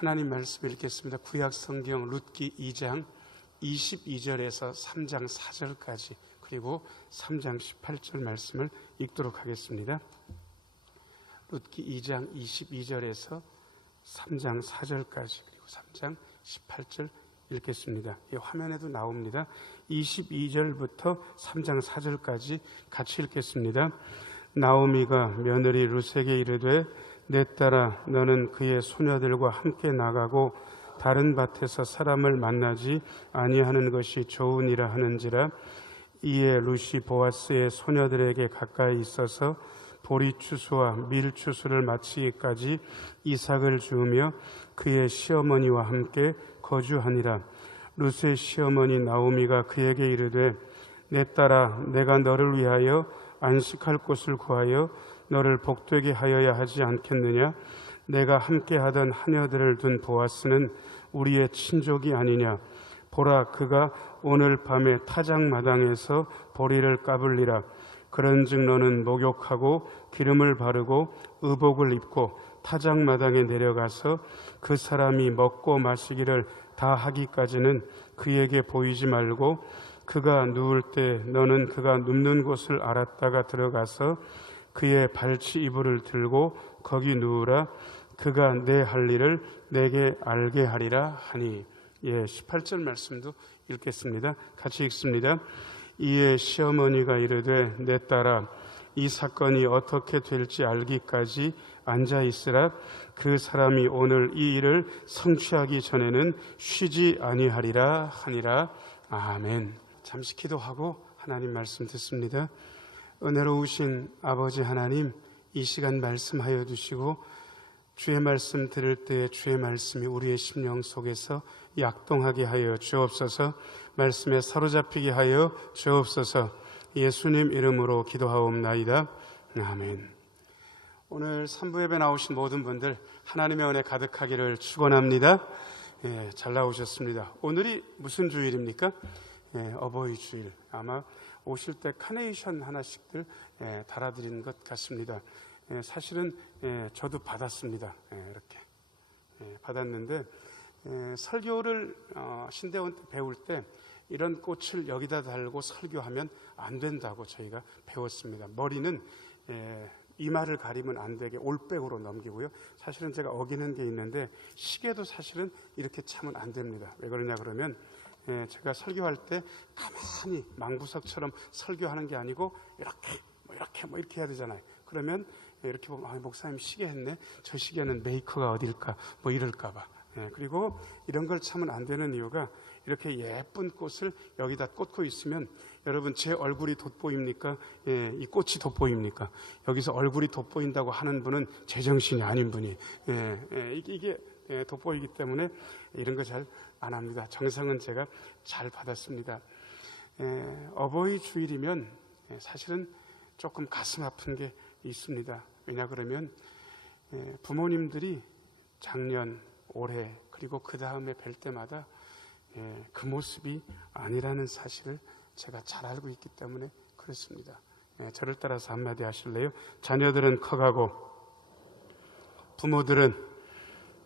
하나님 말씀 읽겠습니다. 구약 성경 룻기 2장 22절에서 3장 4절까지 그리고 3장 18절 말씀을 읽도록 하겠습니다. 룻기 2장 22절에서 3장 4절까지 그리고 3장 18절 읽겠습니다. 이 화면에도 나옵니다. 22절부터 3장 4절까지 같이 읽겠습니다. 나오미가 며느리 룻에게 이르되 내 딸아 너는 그의 소녀들과 함께 나가고 다른 밭에서 사람을 만나지 아니하는 것이 좋으니라 하는지라. 이에 룻이 보아스의 소녀들에게 가까이 있어서 보리추수와 밀추수를 마치기까지 이삭을 주우며 그의 시어머니와 함께 거주하니라. 룻의 시어머니 나오미가 그에게 이르되 내 딸아 내가 너를 위하여 안식할 곳을 구하여 너를 복되게 하여야 하지 않겠느냐. 내가 함께하던 하녀들을 둔 보아스는 우리의 친족이 아니냐. 보라 그가 오늘 밤에 타작마당에서 보리를 까불리라. 그런즉 너는 목욕하고 기름을 바르고 의복을 입고 타작마당에 내려가서 그 사람이 먹고 마시기를 다 하기까지는 그에게 보이지 말고 그가 누울 때 너는 그가 눕는 곳을 알았다가 들어가서 그의 발치 이불을 들고 거기 누우라. 그가 내 할 일을 내게 알게 하리라 하니. 18절 말씀도 읽겠습니다. 같이 읽습니다. 이에 시어머니가 이르되 내 딸아 이 사건이 어떻게 될지 알기까지 앉아 있으라. 그 사람이 오늘 이 일을 성취하기 전에는 쉬지 아니하리라 하니라. 아멘. 잠시 기도하고 하나님 말씀 듣습니다. 은혜로우신 아버지 하나님, 이 시간 말씀하여 주시고 주의 말씀 들을 때 주의 말씀이 우리의 심령 속에서 약동하게 하여 주옵소서. 말씀에 사로잡히게 하여 주옵소서. 예수님 이름으로 기도하옵나이다. 아멘. 오늘 3부 예배 나오신 모든 분들 하나님의 은혜 가득하기를 축원합니다. 잘 나오셨습니다. 오늘이 무슨 주일입니까? 어버이 주일. 아마 오실 때 카네이션 하나씩들 달아드린 것 같습니다. 사실은 저도 받았습니다. 이렇게 받았는데 설교를 신대원 때 배울 때 이런 꽃을 여기다 달고 설교하면 안 된다고 저희가 배웠습니다. 머리는 이마를 가리면 안 되게 올백으로 넘기고요. 사실은 제가 어기는 게 있는데 시계도 사실은 이렇게 차면 안 됩니다. 왜 그러냐 그러면 제가 설교할 때 가만히 망부석처럼 설교하는 게 아니고 이렇게 해야 되잖아요. 그러면 이렇게 보면 목사님 시계 했네. 저 시계는 메이커가 어딜까 이럴까 봐. 그리고 이런 걸 차면 안 되는 이유가 이렇게 예쁜 꽃을 여기다 꽂고 있으면 여러분 제 얼굴이 돋보입니까? 이 꽃이 돋보입니까? 여기서 얼굴이 돋보인다고 하는 분은 제정신이 아닌 분이 이게 돋보이기 때문에 이런 거 잘 안 합니다. 정성은 제가 잘 받았습니다. 어버이 주일이면 사실은 조금 가슴 아픈 게 있습니다. 왜냐 그러면 부모님들이 작년, 올해 그리고 그 다음에 뵐 때마다 그 모습이 아니라는 사실을 제가 잘 알고 있기 때문에 그렇습니다. 저를 따라서 한마디 하실래요? 자녀들은 커가고 부모들은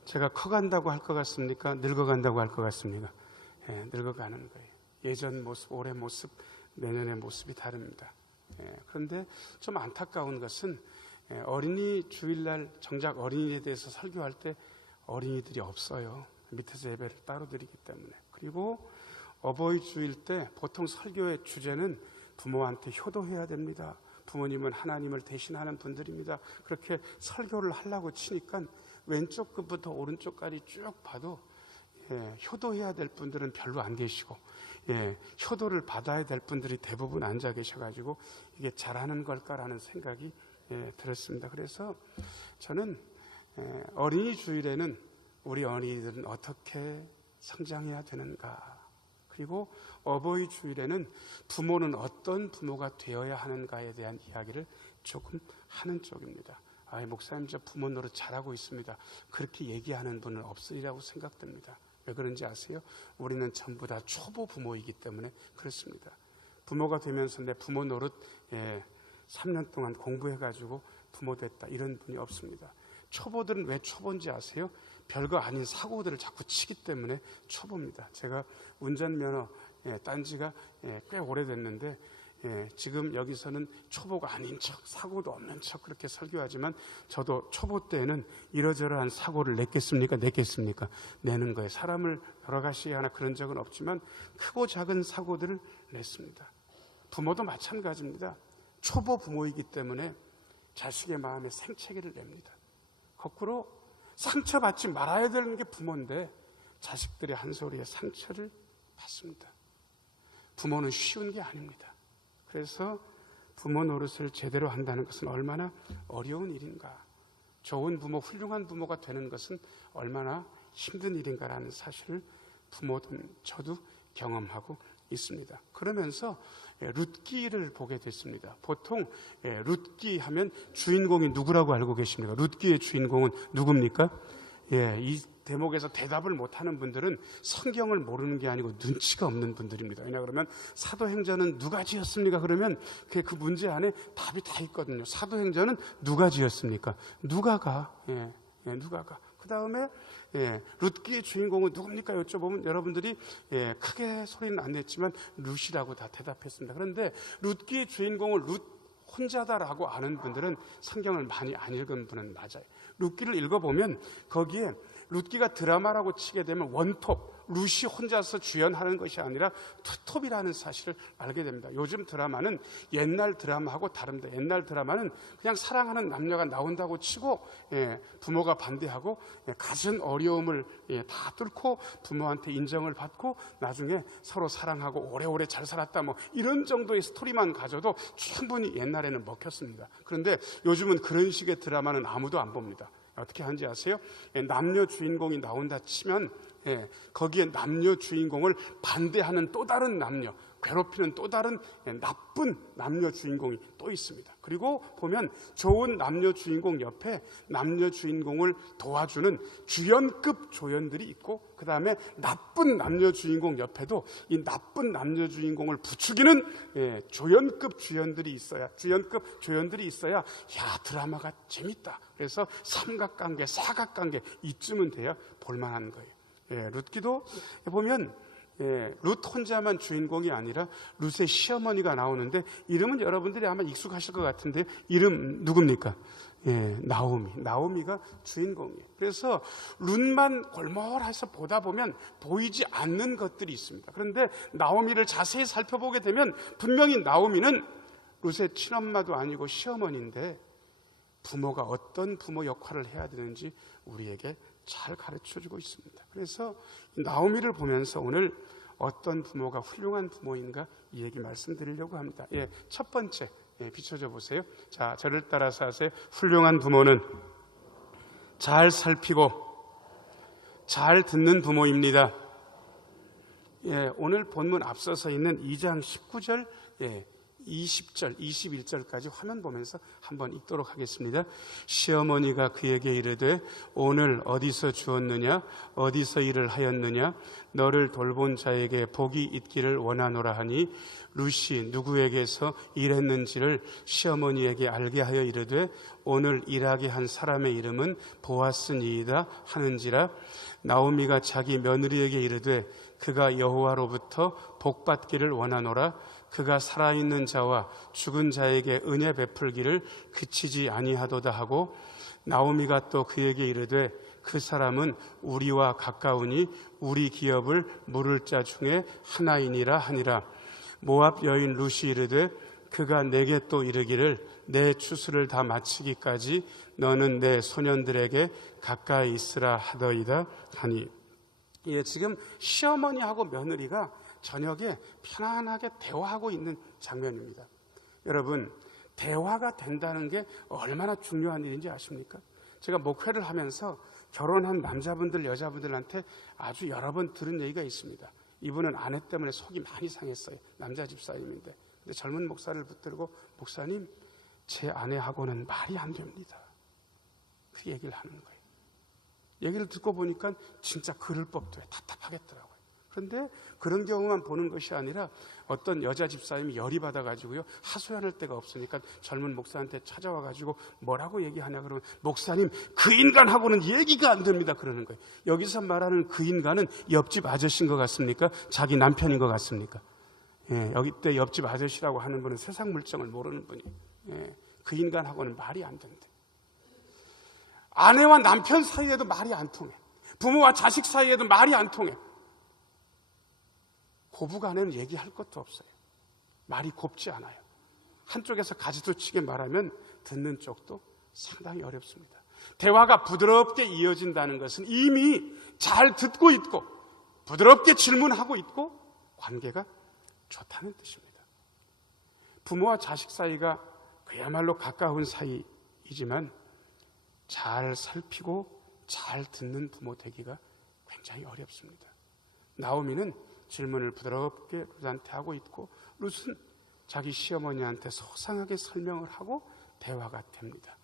제가 커간다고 할 것 같습니까? 늙어간다고 할 것 같습니까? 늙어가는 거예요. 예전 모습, 올해 모습, 내년의 모습이 다릅니다. 그런데 좀 안타까운 것은 어린이 주일날 정작 어린이에 대해서 설교할 때 어린이들이 없어요. 밑에서 예배를 따로 드리기 때문에. 그리고 어버이 주일 때 보통 설교의 주제는 부모한테 효도해야 됩니다. 부모님은 하나님을 대신하는 분들입니다. 그렇게 설교를 하려고 치니까 왼쪽 끝부터 오른쪽까지 쭉 봐도 효도해야 될 분들은 별로 안 계시고 효도를 받아야 될 분들이 대부분 앉아 계셔가지고 이게 잘하는 걸까라는 생각이 들었습니다. 그래서 저는 어린이 주일에는 우리 어린이들은 어떻게 성장해야 되는가, 그리고 어버이 주일에는 부모는 어떤 부모가 되어야 하는가에 대한 이야기를 조금 하는 쪽입니다. 목사님 저 부모 노릇 잘하고 있습니다. 그렇게 얘기하는 분은 없으리라고 생각됩니다. 왜 그런지 아세요? 우리는 전부 다 초보 부모이기 때문에 그렇습니다. 부모가 되면서 내 부모 노릇 3년 동안 공부해가지고 부모 됐다 이런 분이 없습니다. 초보들은 왜 초보인지 아세요? 별거 아닌 사고들을 자꾸 치기 때문에 초보입니다. 제가 운전면허 딴 지가 꽤 오래됐는데 지금 여기서는 초보가 아닌 척, 사고도 없는 척 그렇게 설교하지만 저도 초보 때는 이러저러한 사고를 냈겠습니까? 내는 거예요. 사람을 돌아가시게 하나 그런 적은 없지만 크고 작은 사고들을 냈습니다. 부모도 마찬가지입니다. 초보 부모이기 때문에 자식의 마음에 생채기를 냅니다. 거꾸로 상처받지 말아야 되는 게 부모인데 자식들의 한 소리에 상처를 받습니다. 부모는 쉬운 게 아닙니다. 그래서 부모 노릇을 제대로 한다는 것은 얼마나 어려운 일인가, 좋은 부모, 훌륭한 부모가 되는 것은 얼마나 힘든 일인가라는 사실을 부모든 저도 경험하고 있습니다. 그러면서 룻기를 보게 됐습니다. 보통 룻기 하면 주인공이 누구라고 알고 계십니까? 룻기의 주인공은 누굽니까? 이 대목에서 대답을 못하는 분들은 성경을 모르는 게 아니고 눈치가 없는 분들입니다. 왜냐 그러면 사도행전은 누가 지었습니까? 그러면 그 문제 안에 답이 다 있거든요. 사도행전은 누가 지었습니까? 누가가. 누가가. 그 다음에 룻기의 주인공은 누굽니까? 여쭤보면 여러분들이 크게 소리는 안 냈지만 룻이라고 다 대답했습니다. 그런데 룻기의 주인공을 룻 혼자다라고 아는 분들은 성경을 많이 안 읽은 분은 맞아요. 룻기를 읽어보면 거기에 룻기가 드라마라고 치게 되면 원톱, 룻이 혼자서 주연하는 것이 아니라 투톱이라는 사실을 알게 됩니다. 요즘 드라마는 옛날 드라마하고 다릅니다. 옛날 드라마는 그냥 사랑하는 남녀가 나온다고 치고 부모가 반대하고 갖은 어려움을 다 뚫고 부모한테 인정을 받고 나중에 서로 사랑하고 오래오래 잘 살았다 뭐 이런 정도의 스토리만 가져도 충분히 옛날에는 먹혔습니다. 그런데 요즘은 그런 식의 드라마는 아무도 안 봅니다. 어떻게 하는지 아세요? 남녀 주인공이 나온다 치면 거기에 남녀 주인공을 반대하는 또 다른 남녀, 괴롭히는 또 다른 나쁜 남녀 주인공이 또 있습니다. 그리고 보면 좋은 남녀 주인공 옆에 남녀 주인공을 도와주는 주연급 조연들이 있고 그 다음에 나쁜 남녀 주인공 옆에도 이 나쁜 남녀 주인공을 부추기는 조연급 주연들이 있어야 야 드라마가 재밌다. 그래서 삼각관계, 사각관계 이쯤은 돼야 볼만한 거예요. 룻기도 보면 룻 혼자만 주인공이 아니라 룻의 시어머니가 나오는데 이름은 여러분들이 아마 익숙하실 것 같은데 이름 누굽니까? 나오미가 주인공이에요. 그래서 룻만 골몰해서 보다 보면 보이지 않는 것들이 있습니다. 그런데 나오미를 자세히 살펴보게 되면 분명히 나오미는 룻의 친엄마도 아니고 시어머니인데 부모가 어떤 부모 역할을 해야 되는지 우리에게 잘 가르쳐주고 있습니다. 그래서 나오미를 보면서 오늘 어떤 부모가 훌륭한 부모인가 이 얘기 말씀드리려고 합니다. 첫 번째 비춰줘 보세요. 자, 저를 따라서 하세요. 훌륭한 부모는 잘 살피고 잘 듣는 부모입니다. 오늘 본문 앞서서 있는 2장 19절 20절, 21절까지 화면 보면서 한번 읽도록 하겠습니다. 시어머니가 그에게 이르되 오늘 어디서 주었느냐 어디서 일을 하였느냐 너를 돌본 자에게 복이 있기를 원하노라 하니 룻이 누구에게서 일했는지를 시어머니에게 알게 하여 이르되 오늘 일하게 한 사람의 이름은 보아스니이다 하는지라. 나오미가 자기 며느리에게 이르되 그가 여호와로부터 복받기를 원하노라. 그가 살아있는 자와 죽은 자에게 은혜 베풀기를 그치지 아니하도다 하고 나오미가 또 그에게 이르되 그 사람은 우리와 가까우니 우리 기업을 물을 자 중에 하나이니라 하니라. 모압 여인 룻이 이르되 그가 내게 또 이르기를 내 추수를 다 마치기까지 너는 내 소년들에게 가까이 있으라 하더이다 하니. 지금 시어머니하고 며느리가 저녁에 편안하게 대화하고 있는 장면입니다. 여러분, 대화가 된다는 게 얼마나 중요한 일인지 아십니까? 제가 목회를 하면서 결혼한 남자분들, 여자분들한테 아주 여러 번 들은 얘기가 있습니다. 이분은 아내 때문에 속이 많이 상했어요. 남자 집사님인데. 근데 젊은 목사를 붙들고 목사님, 제 아내하고는 말이 안 됩니다. 그 얘기를 하는 거예요. 얘기를 듣고 보니까 진짜 그럴 법도 해. 답답하겠더라고요. 그런데 그런 경우만 보는 것이 아니라 어떤 여자 집사님이 열이 받아가지고요, 하소연할 데가 없으니까 젊은 목사한테 찾아와가지고 뭐라고 얘기하냐 그러면, 목사님 그 인간하고는 얘기가 안 됩니다 그러는 거예요. 여기서 말하는 그 인간은 옆집 아저씨인 것 같습니까? 자기 남편인 것 같습니까? 예, 여기 때 옆집 아저씨라고 하는 분은 세상 물정을 모르는 분이에요. 예, 그 인간하고는 말이 안 된대. 아내와 남편 사이에도 말이 안 통해. 부모와 자식 사이에도 말이 안 통해. 고부간에는 얘기할 것도 없어요. 말이 곱지 않아요. 한쪽에서 가지도치게 말하면 듣는 쪽도 상당히 어렵습니다. 대화가 부드럽게 이어진다는 것은 이미 잘 듣고 있고 부드럽게 질문하고 있고 관계가 좋다는 뜻입니다. 부모와 자식 사이가 그야말로 가까운 사이이지만 잘 살피고 잘 듣는 부모 되기가 굉장히 어렵습니다. 나오미는 질문을 부드럽게 룻한테 하고 있고 룻은 자기 시어머니한테 소상하게 설명을 하고 대화가 됩니다.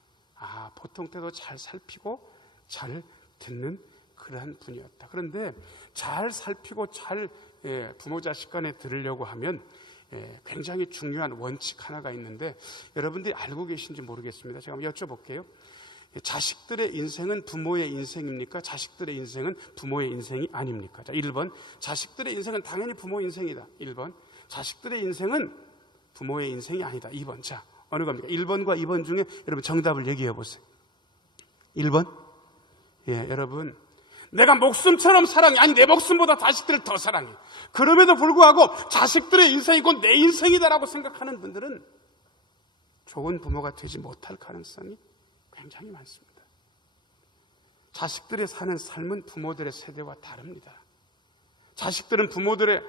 보통 때도 잘 살피고 잘 듣는 그러한 분이었다. 그런데 잘 살피고 잘 부모 자식 간에 들으려고 하면 굉장히 중요한 원칙 하나가 있는데 여러분들이 알고 계신지 모르겠습니다. 제가 한번 여쭤볼게요. 자식들의 인생은 부모의 인생입니까? 자식들의 인생은 부모의 인생이 아닙니까? 자, 1번. 자식들의 인생은 당연히 부모의 인생이다. 1번. 자식들의 인생은 부모의 인생이 아니다. 2번. 자, 어느 겁니까? 1번과 2번 중에 여러분 정답을 얘기해 보세요. 1번. 예, 여러분. 내가 목숨처럼 사랑해. 아니, 내 목숨보다 자식들을 더 사랑해. 그럼에도 불구하고 자식들의 인생이 곧 내 인생이다라고 생각하는 분들은 좋은 부모가 되지 못할 가능성이 굉장히 많습니다. 자식들이 사는 삶은 부모들의 세대와 다릅니다. 자식들은 부모들의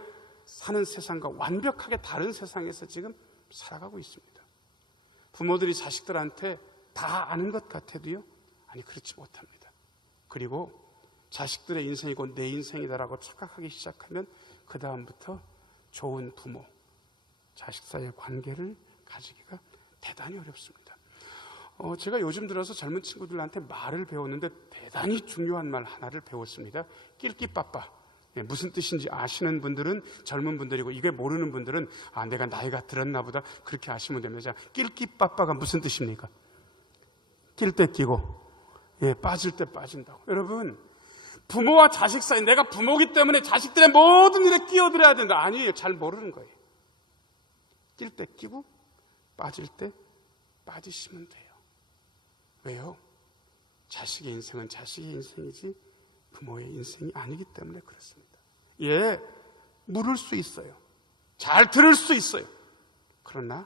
사는 세상과 완벽하게 다른 세상에서 지금 살아가고 있습니다. 부모들이 자식들한테 다 아는 것 같아도요, 아니 그렇지 못합니다. 그리고 자식들의 인생이 곧 내 인생이다라고 착각하기 시작하면 그 다음부터 좋은 부모, 자식 사이의 관계를 가지기가 대단히 어렵습니다. 제가 요즘 들어서 젊은 친구들한테 말을 배웠는데 대단히 중요한 말 하나를 배웠습니다. 낄끼빠빠. 무슨 뜻인지 아시는 분들은 젊은 분들이고 이게 모르는 분들은 내가 나이가 들었나 보다 그렇게 아시면 됩니다. 낄끼빠빠가 무슨 뜻입니까? 낄 때 끼고 빠질 때 빠진다고. 여러분, 부모와 자식 사이, 내가 부모기 때문에 자식들의 모든 일에 끼어들어야 된다. 아니에요. 잘 모르는 거예요. 낄 때 끼고 빠질 때 빠지시면 돼요. 왜요? 자식의 인생은 자식의 인생이지 부모의 인생이 아니기 때문에 그렇습니다. 물을 수 있어요. 잘 들을 수 있어요. 그러나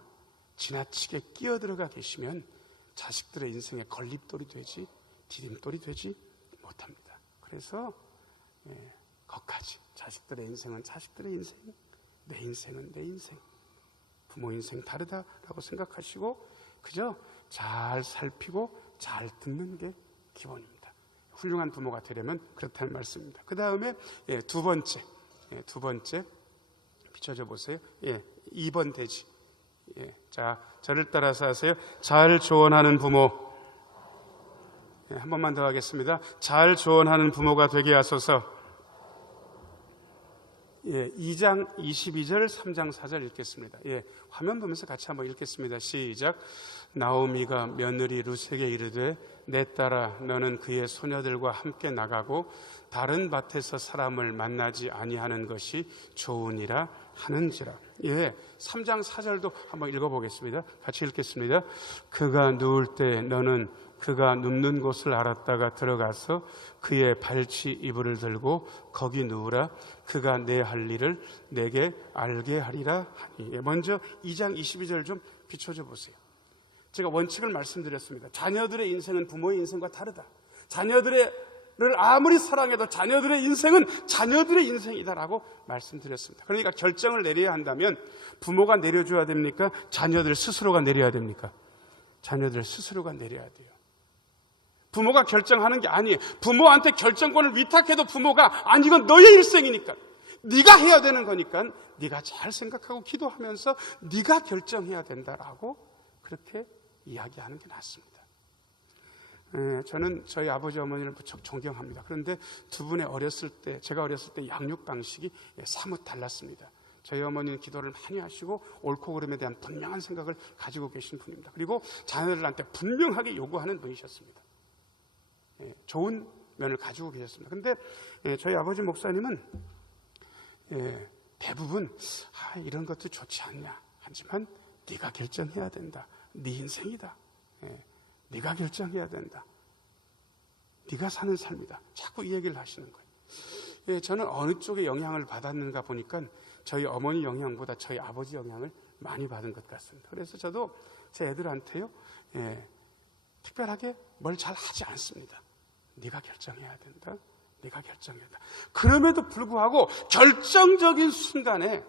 지나치게 끼어들어가 계시면 자식들의 인생에 걸림돌이 되지 디딤돌이 되지 못합니다. 그래서 거기까지 자식들의 인생은 자식들의 인생, 내 인생은 내 인생, 부모 인생 다르다라고 생각하시고 그저 잘 살피고 잘 듣는 게 기본입니다. 훌륭한 부모가 되려면 그렇다는 말씀입니다. 그 다음에 두 번째 비춰줘 보세요. 2번 대지. 자, 저를 따라서 하세요. 잘 조언하는 부모. 한 번만 더 하겠습니다. 잘 조언하는 부모가 되게 하소서. 2장 22절, 3장 4절 읽겠습니다. 화면 보면서 같이 한번 읽겠습니다. 시작. 나오미가 며느리 룻에게 이르되 내 딸아 너는 그의 소녀들과 함께 나가고 다른 밭에서 사람을 만나지 아니하는 것이 좋으니라 하는지라. 3장 4절도 한번 읽어보겠습니다. 같이 읽겠습니다. 그가 누울 때 너는 그가 눕는 곳을 알았다가 들어가서 그의 발치 이불을 들고 거기 누우라. 그가 내 할 일을 내게 알게 하리라 하니. 먼저 2장 22절 좀 비춰줘 보세요. 제가 원칙을 말씀드렸습니다. 자녀들의 인생은 부모의 인생과 다르다. 자녀들을 아무리 사랑해도 자녀들의 인생은 자녀들의 인생이다라고 말씀드렸습니다. 그러니까 결정을 내려야 한다면 부모가 내려줘야 됩니까? 자녀들 스스로가 내려야 됩니까? 자녀들 스스로가 내려야 돼요. 부모가 결정하는 게 아니에요. 부모한테 결정권을 위탁해도 부모가 이건 너의 일생이니까 네가 해야 되는 거니까 네가 잘 생각하고 기도하면서 네가 결정해야 된다라고 그렇게 이야기하는 게 낫습니다. 저는 저희 아버지 어머니를 무척 존경합니다. 그런데 두 분의 제가 어렸을 때 양육 방식이 사뭇 달랐습니다. 저희 어머니는 기도를 많이 하시고 옳고 그름에 대한 분명한 생각을 가지고 계신 분입니다. 그리고 자녀들한테 분명하게 요구하는 분이셨습니다. 좋은 면을 가지고 계셨습니다. 그런데 저희 아버지 목사님은 대부분 이런 것도 좋지 않냐 하지만 네가 결정해야 된다. 네 인생이다. 네가 결정해야 된다. 네가 사는 삶이다. 자꾸 이 얘기를 하시는 거예요. 저는 어느 쪽에 영향을 받았는가 보니까 저희 어머니 영향보다 저희 아버지 영향을 많이 받은 것 같습니다. 그래서 저도 제 애들한테요, 특별하게 뭘 잘 하지 않습니다. 네가 결정해야 된다. 네가 결정해야 된다. 그럼에도 불구하고 결정적인 순간에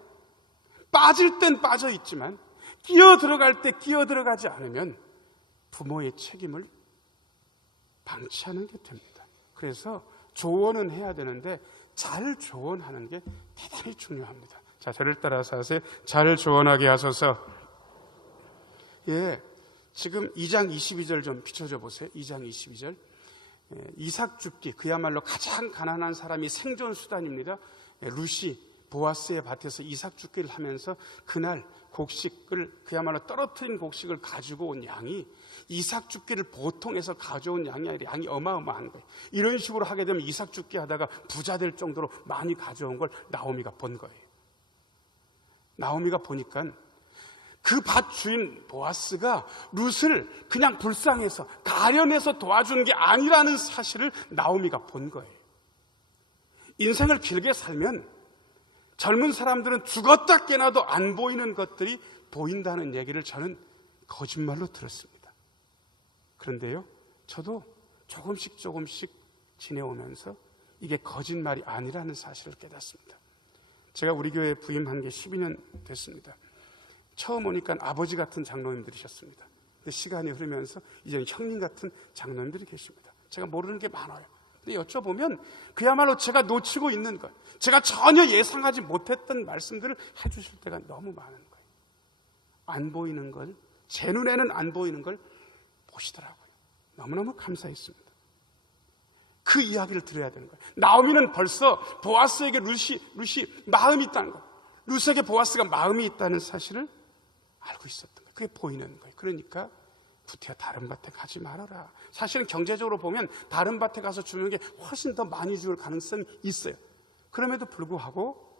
빠질 땐 빠져 있지만 끼어 들어갈 때 끼어 들어가지 않으면 부모의 책임을 방치하는 게 됩니다. 그래서 조언은 해야 되는데 잘 조언하는 게 대단히 중요합니다. 자, 저를 따라서 하세요. 잘 조언하게 하소서. 지금 2장 22절 좀 비춰줘 보세요. 2장 22절. 이삭 죽기, 그야말로 가장 가난한 사람이 생존 수단입니다. 룻이 보아스의 밭에서 이삭 죽기를 하면서 그날 곡식을, 그야말로 떨어뜨린 곡식을 가지고 온 양이 이삭 죽기를 보통 해서 가져온 양이 아니라 양이 어마어마한 거예요. 이런 식으로 하게 되면 이삭 죽기 하다가 부자 될 정도로 많이 가져온 걸 나오미가 본 거예요. 나오미가 보니까 그 밭 주인 보아스가 룻을 그냥 불쌍해서 가련해서 도와준 게 아니라는 사실을 나오미가 본 거예요. 인생을 길게 살면 젊은 사람들은 죽었다 깨나도 안 보이는 것들이 보인다는 얘기를 저는 거짓말로 들었습니다. 그런데요, 저도 조금씩 지내오면서 이게 거짓말이 아니라는 사실을 깨닫습니다. 제가 우리 교회에 부임한 게 12년 됐습니다. 처음 오니까 아버지 같은 장로님들이셨습니다. 근데 시간이 흐르면서 이제 형님 같은 장로님들이 계십니다. 제가 모르는 게 많아요. 근데 여쭤보면 그야말로 제가 놓치고 있는 것, 제가 전혀 예상하지 못했던 말씀들을 해주실 때가 너무 많은 거예요. 안 보이는 걸, 제 눈에는 안 보이는 걸 보시더라고요. 너무너무 감사했습니다. 그 이야기를 들어야 되는 거예요. 나오미는 벌써 보아스에게 룻이 마음이 있다는 거, 룻에게 보아스가 마음이 있다는 사실을 알고 있었던 거예요. 그게 보이는 거예요. 그러니까 부태야 다른 밭에 가지 말아라. 사실은 경제적으로 보면 다른 밭에 가서 주는 게 훨씬 더 많이 줄 가능성이 있어요. 그럼에도 불구하고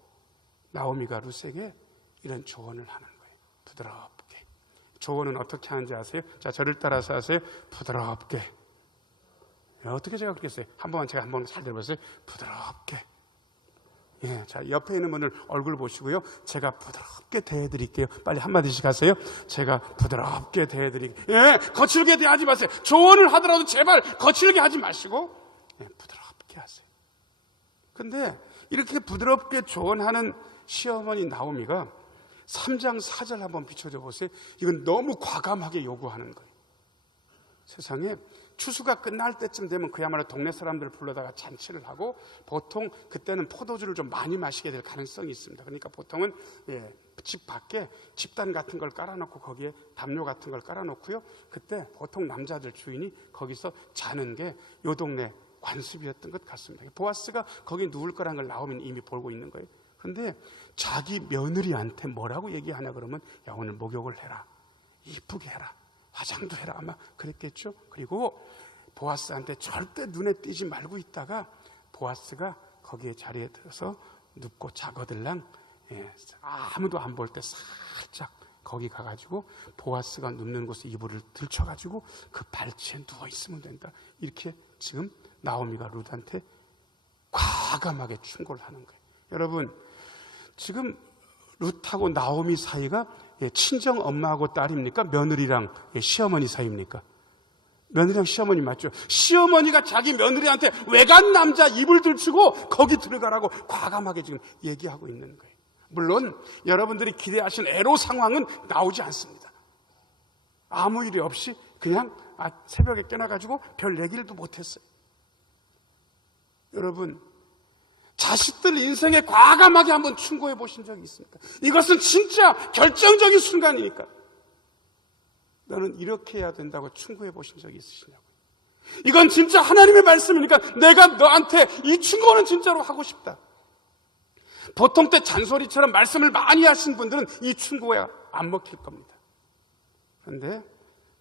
나오미가 룻에게 이런 조언을 하는 거예요. 부드럽게. 조언은 어떻게 하는지 아세요? 자, 저를 따라서 하세요. 부드럽게. 어떻게 제가 그렇게 했어요? 제가 한번 잘 들어보세요. 부드럽게. 자, 옆에 있는 분을 얼굴 보시고요. 제가 부드럽게 대해드릴게요. 빨리 한마디씩 하세요. 제가 부드럽게 대해드릴게요. 거칠게 대하지 마세요. 조언을 하더라도 제발 거칠게 하지 마시고 부드럽게 하세요. 근데 이렇게 부드럽게 조언하는 시어머니 나오미가 3장 4절 한번 비춰줘 보세요. 이건 너무 과감하게 요구하는 거예요. 세상에 추수가 끝날 때쯤 되면 그야말로 동네 사람들을 불러다가 잔치를 하고 보통 그때는 포도주를 좀 많이 마시게 될 가능성이 있습니다. 그러니까 보통은 집 밖에 집단 같은 걸 깔아놓고 거기에 담요 같은 걸 깔아놓고요. 그때 보통 남자들 주인이 거기서 자는 게 요 동네 관습이었던 것 같습니다. 보아스가 거기 누울 거라는 걸 나오면 이미 보고 있는 거예요. 그런데 자기 며느리한테 뭐라고 얘기하냐 그러면 야, 오늘 목욕을 해라. 이쁘게 해라. 화장도 해라. 아마 그랬겠죠. 그리고 보아스한테 절대 눈에 띄지 말고 있다가 보아스가 거기에 자리에 들어서 눕고 자거들랑 아무도 안 볼 때 살짝 거기 가가지고 보아스가 눕는 곳에 이불을 들쳐가지고 그 발치에 누워있으면 된다. 이렇게 지금 나오미가 룻한테 과감하게 충고를 하는 거예요. 여러분, 지금 룻하고 나오미 사이가 친정 엄마하고 딸입니까? 며느리랑 시어머니 사이입니까? 며느리랑 시어머니 맞죠? 시어머니가 자기 며느리한테 외간 남자 이불 들치고 거기 들어가라고 과감하게 지금 얘기하고 있는 거예요. 물론 여러분들이 기대하신 애로 상황은 나오지 않습니다. 아무 일이 없이 그냥 새벽에 깨나가지고 별 얘기를 못했어요. 여러분, 자식들 인생에 과감하게 한번 충고해 보신 적이 있습니까? 이것은 진짜 결정적인 순간이니까 너는 이렇게 해야 된다고 충고해 보신 적이 있으시냐고요. 이건 진짜 하나님의 말씀이니까 내가 너한테 이 충고는 진짜로 하고 싶다. 보통 때 잔소리처럼 말씀을 많이 하신 분들은 이 충고에 안 먹힐 겁니다. 그런데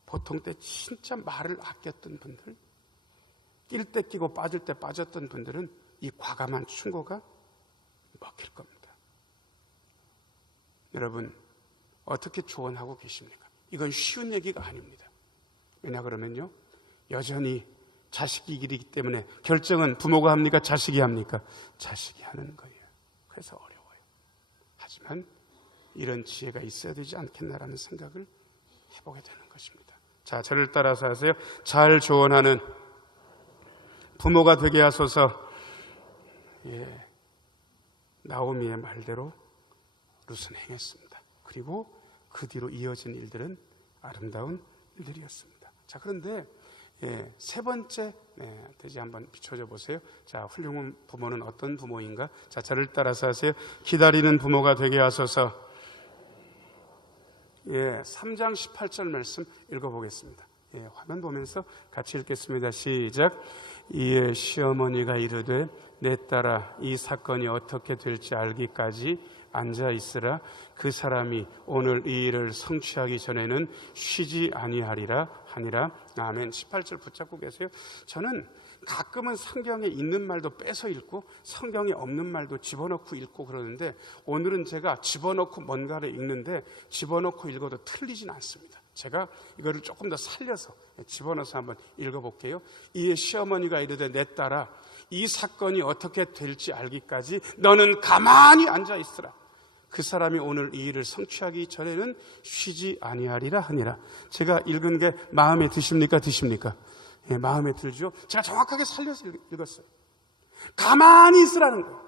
보통 때 진짜 말을 아꼈던 분들, 낄 때 끼고 빠질 때 빠졌던 분들은 이 과감한 충고가 먹힐 겁니다. 여러분, 어떻게 조언하고 계십니까? 이건 쉬운 얘기가 아닙니다. 왜냐 그러면요, 여전히 자식이 이기기 때문에 결정은 부모가 합니까? 자식이 합니까? 자식이 하는 거예요. 그래서 어려워요. 하지만 이런 지혜가 있어야 되지 않겠나라는 생각을 해보게 되는 것입니다. 자, 저를 따라서 하세요. 잘 조언하는 부모가 되게 하소서. 나오미의 말대로 룻은 행했습니다. 그리고 그 뒤로 이어진 일들은 아름다운 일들이었습니다. 자, 그런데 세 번째 대지 한번 비춰줘 보세요. 자, 훌륭한 부모는 어떤 부모인가? 자, 저를 따라서 하세요. 기다리는 부모가 되게 하소서. 3장 18절 말씀 읽어보겠습니다. 화면 보면서 같이 읽겠습니다. 시작. 이에 시어머니가 이르되 내 딸아 이 사건이 어떻게 될지 알기까지 앉아 있으라. 그 사람이 오늘 이 일을 성취하기 전에는 쉬지 아니하리라 하니라. 아멘. 18절 붙잡고 계세요. 저는 가끔은 성경에 있는 말도 빼서 읽고 성경에 없는 말도 집어넣고 읽고 그러는데, 오늘은 제가 집어넣고 뭔가를 읽는데 집어넣고 읽어도 틀리진 않습니다. 제가 이거를 조금 더 살려서 집어넣어서 한번 읽어볼게요. 이에 시어머니가 이르되 내 딸아 이 사건이 어떻게 될지 알기까지 너는 가만히 앉아 있으라. 그 사람이 오늘 이 일을 성취하기 전에는 쉬지 아니하리라 하니라. 제가 읽은 게 마음에 드십니까? 드십니까? 마음에 들죠? 제가 정확하게 살려서 읽었어요. 가만히 있으라는 거예요.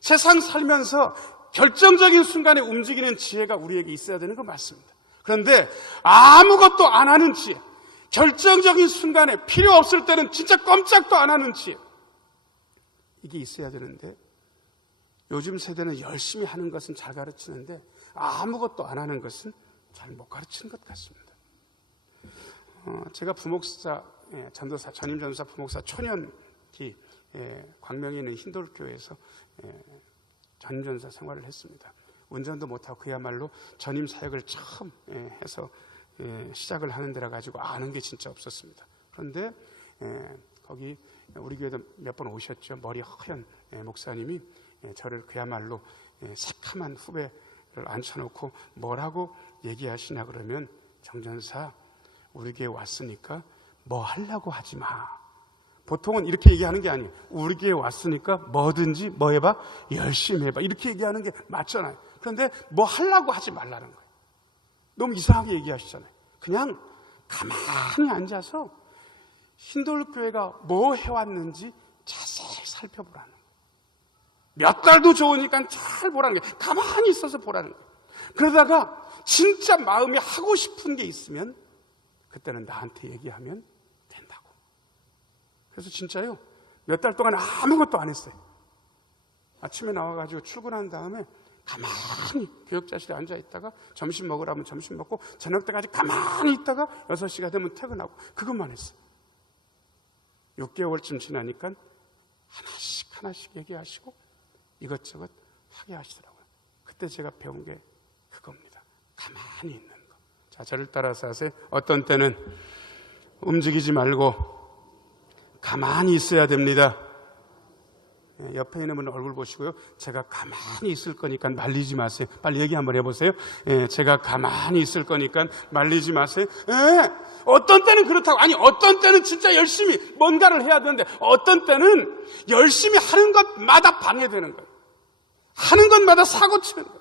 세상 살면서 결정적인 순간에 움직이는 지혜가 우리에게 있어야 되는 건 맞습니다. 그런데 아무것도 안 하는 지혜, 결정적인 순간에 필요 없을 때는 진짜 꼼짝도 안 하는 지혜, 이게 있어야 되는데 요즘 세대는 열심히 하는 것은 잘 가르치는데 아무것도 안 하는 것은 잘 못 가르치는 것 같습니다. 제가 부목사, 전도사, 전임 전도사 부목사 초년기 광명에 있는 힌돌교회에서 전임 전도사 생활을 했습니다. 운전도 못하고 그야말로 전임 사역을 처음 해서 시작을 하는 데라 가지고 아는 게 진짜 없었습니다. 그런데 거기 우리 교회도 몇 번 오셨죠. 머리 허연 목사님이 저를 그야말로 새카만 후배를 앉혀놓고 뭐라고 얘기하시냐 그러면, 정전사 우리 교회 왔으니까 뭐 하려고 하지 마. 보통은 이렇게 얘기하는 게 아니에요. 우리 교회 왔으니까 뭐든지 뭐 해봐? 열심히 해봐. 이렇게 얘기하는 게 맞잖아요. 그런데 뭐 하려고 하지 말라는 거예요. 너무 이상하게 얘기하시잖아요. 그냥 가만히 앉아서 힌돌교회가 뭐 해왔는지 자세히 살펴보라는 거예요. 몇 달도 좋으니까 잘 보라는 거예요. 가만히 있어서 보라는 거예요. 그러다가 진짜 마음이 하고 싶은 게 있으면 그때는 나한테 얘기하면 된다고. 그래서 진짜요, 몇 달 동안 아무것도 안 했어요. 아침에 나와가지고 출근한 다음에 가만히 교역자실에 앉아 있다가 점심 먹으라면 점심 먹고 저녁 때까지 가만히 있다가 6시가 되면 퇴근하고 그것만 했어요. 6개월쯤 지나니까 하나씩 얘기하시고 이것저것 하게 하시더라고요. 그때 제가 배운 게 그겁니다. 가만히 있는 거. 자, 저를 따라서 하세요. 어떤 때는 움직이지 말고 가만히 있어야 됩니다. 옆에 있는 분 얼굴 보시고요. 제가 가만히 있을 거니까 말리지 마세요. 빨리 얘기 한번 해보세요. 제가 가만히 있을 거니까 말리지 마세요. 어떤 때는 그렇다고. 아니, 어떤 때는 진짜 열심히 뭔가를 해야 되는데 어떤 때는 열심히 하는 것마다 방해되는 거예요. 하는 것마다 사고 치는 거예요.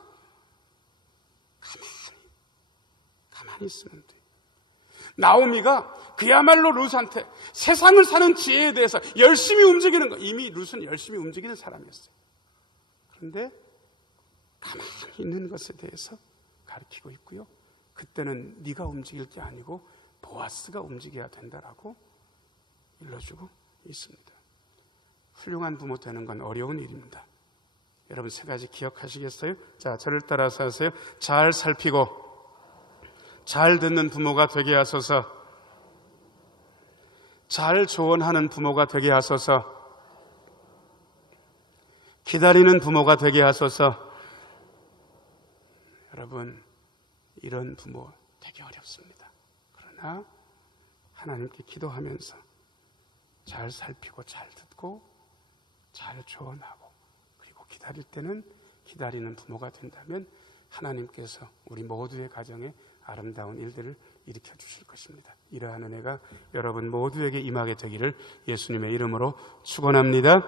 가만히 있으면 돼요. 나오미가 그야말로 룻한테 세상을 사는 지혜에 대해서 열심히 움직이는 거, 이미 룻은 열심히 움직이는 사람이었어요. 그런데 가만히 있는 것에 대해서 가르치고 있고요. 그때는 네가 움직일 게 아니고 보아스가 움직여야 된다라고 일러주고 있습니다. 훌륭한 부모 되는 건 어려운 일입니다. 여러분 세 가지 기억하시겠어요? 자, 저를 따라서 하세요. 잘 살피고 잘 듣는 부모가 되게 하소서. 잘 조언하는 부모가 되게 하소서. 기다리는 부모가 되게 하소서. 여러분, 이런 부모 되게 어렵습니다. 그러나 하나님께 기도하면서 잘 살피고 잘 듣고 잘 조언하고 그리고 기다릴 때는 기다리는 부모가 된다면 하나님께서 우리 모두의 가정에 아름다운 일들을 일으켜 주실 것입니다. 이러한 은혜가 여러분 모두에게 임하게 되기를 예수님의 이름으로 축원합니다.